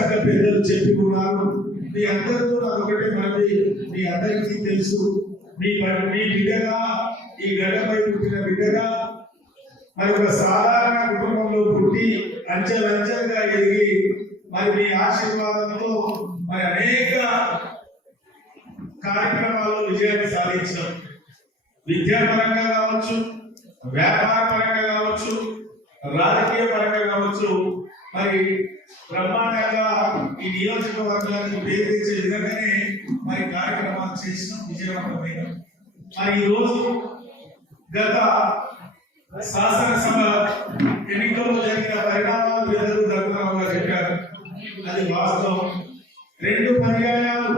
సంఘ పెద్దలు చెప్పి ఉన్నారు. మీ అందరితో ఒకటే మనవి, మీ అందరికీ తెలుసు, మీ బిడ్డగా, ఈ గడ్డపై పుట్టిన బిడ్డగా మరి ఒక సాధారణ కుటుంబంలో పుట్టి అంచెలంచెలుగా ఎదిగి మరి మీ ఆశీర్వాదంతో మరి అనేక కార్యక్రమాల్లో విజయాన్ని సాధించడం, విద్యాపరంగా కావచ్చు, వ్యాపార పరంగా కావచ్చు, రాజకీయ పరంగా కావచ్చు, మరి బ్రహ్మాండంగా ఈ నియోజకవర్గానికి పేరు తెచ్చే విధంగానే మరి కార్యక్రమాలు చేసినాం, విజయవంతమైన. మరి ఈరోజు గత శాసనసభ ఎన్నికల్లో జరిగిన పరిణామాలు ప్రజలు దగ్గరగా చెప్పారు. అది వాస్తవం. 2 పర్యాయాలు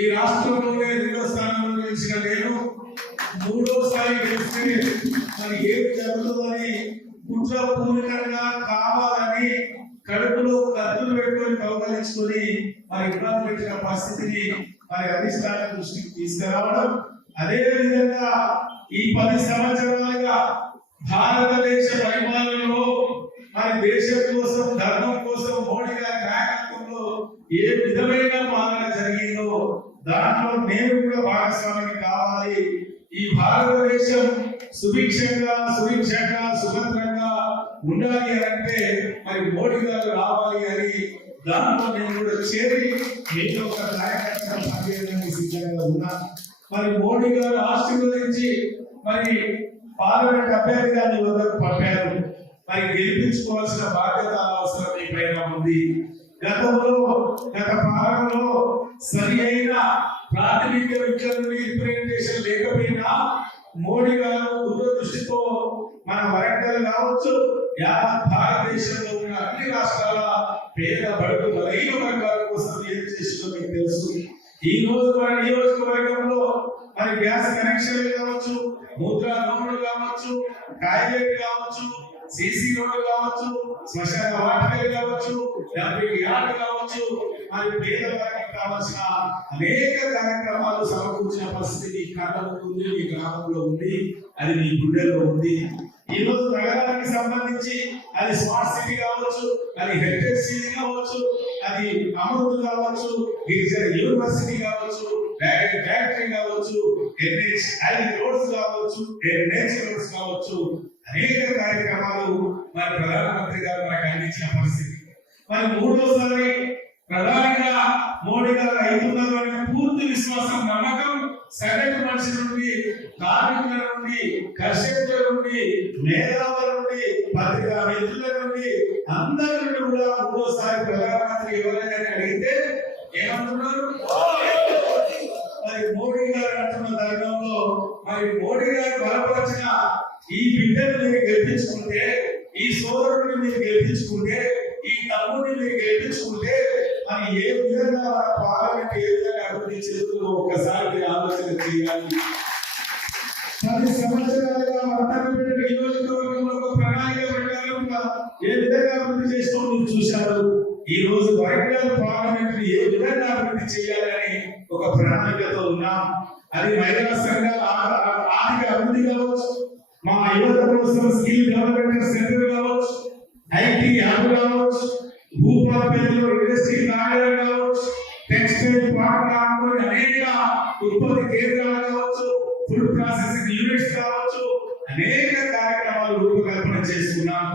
ఈ రాష్ట్రంలోనే 2వ స్థానంలో నిలిచిన నేను 3వసారి గెలిస్తే మరి ఏమి జరుగుతుందని కుట్రపూరితంగా కావాలని కడుపులో కత్తులు పెట్టుకొని కౌగలించుకొని మరి ఇబ్బంది పెట్టిన పరిస్థితిని మరి అధిష్టానం దృష్టికి తీసుకురావడం, అదే విధంగా ఈ 10 సంవత్సరాలుగా భారతదేశ పరిపాలనలో మరి దేశం కోసం, ధర్మం కోసం మోడీ గారి నాయకత్వంలో ఏ విధమైన పాలన జరిగిందో దాంట్లో నేను కూడా భాగస్వామిని కావాలి. ఈ భారతదేశం సుభిక్షంగా, సుభద్రంగా ఉండాలి అంటే మరి మోడీ గారు రావాలి అని దాంట్లో నేను కూడా చేరి మీతో ఒక నాయకత్వం పనిచేయడానికి సిద్ధంగా ఉన్నా. మరి మోడీ గారు ఆశీర్వదించి మరి పార్లమెంట్ అభ్యర్థిగా నీ వద్దకు పంపారు. మరి గెలిపించుకోవాల్సిన బాధ్యత, అవసరం మీ పైన ఉంది. గత పాలనలో సరి అయిన ప్రాథమిక విద్యను ఇంప్లిమెంటేషన్ లేకపోయినా మోడీ గారు దూరదృష్టితో మన వరంగల్ కావచ్చు, యావత్ భారతదేశంలో ఉన్న అన్ని రాష్ట్రాల పేద బడుగు బలహీన వర్గాల కోసం ఏం చేసిందో మీకు తెలుసు. ఈ రోజు మన నియోజకవర్గంలో మరి గ్యాస్ కనెక్షన్లు కావచ్చు, ముద్రా లోన్లు కావచ్చు, టాయిలెట్ కావచ్చు, సిసి రోడ్లు కావచ్చు, శ్మశాన వాటికలు కావచ్చు, డంపింగ్ యార్డ్ కావచ్చు, మరి పేదవారికి కావాల్సిన అనేక కార్యక్రమాలు సమకూర్చిన పరిస్థితి మీ కళ్ళలో ఉంది, మీ గ్రామంలో ఉంది, అది మీ గుండెల్లో ఉంది. ఈ రోజు నగరానికి సంబంధించి అది స్మార్ట్ సిటీ కావచ్చు, అది హెరిటేజ్ సిటీ కావచ్చు, అది అమృత్ కావచ్చు, గిరిజన యూనివర్సిటీ కావచ్చు, ఫ్యాక్టరీ కావచ్చు, NHI రోడ్స్ కావచ్చు, NH రోడ్స్ కావచ్చు, అనేక కార్యక్రమాలు మరి ప్రధానమంత్రి గారు మనకు అందించిన పరిస్థితి. మరి 3వసారి ప్రధానిగా మోడీ గారు అవుతున్నారు అనే పూర్తి విశ్వాసం, నమ్మకం సగటు మనిషి నుండి, కార్మికుల నుండి, కర్షకుల నుండి, మేధావుల నుండి, పత్రికా మిత్రుల నుండి, అందరి నుండి కూడా 3వసారి ప్రధానమంత్రి ఎవరైనా అడిగితే ఏమంటున్నారు? మరి మోడీ గారు అంటున్న తరుణంలో మరి మోడీ గారు బలపరిచిన ఈ బిడ్డను మీరు గెలిపించుకుంటే, ఈ సోదరుడిని మీరు గెలిపించుకుంటే, ఈ తమ్ముడిని మీరు గెలిపించుకుంటే మరి ఏ విధంగా మన పార్లమెంట్ ఏ విధంగా అభివృద్ధి చేస్తుందో ఒక్కసారి మీరు ఆలోచన చేయాలి. 10 సంవత్సరాలుగా మట్టపేట నియోజకవర్గంలో ఒక ప్రణాళిక ప్రకారంగా ఏ విధంగా అభివృద్ధి చేస్తూ మీరు చూశారు. ఈ రోజు వరంగల్ పార్లమెంట్ ఏ విధంగా అభివృద్ధి చేయాలని ఒక ప్రణాళికతో ఉన్నాం. అది మహిళా సంఘాల ఆర్థిక అభివృద్ధి కావచ్చు, మా యువత కోసం స్కిల్ డెవలప్మెంట్ సెంటర్ కావచ్చు, ఐటీ హబ్ కావచ్చు, భూపాలపల్లిలో ఇండస్ట్రీ నాయకులు కావచ్చు, టెక్స్టైల్ పార్క్ అనేక ఉత్పత్తి కేంద్రాలు కావచ్చు, ఫుడ్ ప్రాసెసింగ్ యూనిట్స్ కావచ్చు, అనేక కార్యక్రమాలు రూపకల్పన చేస్తున్నాం.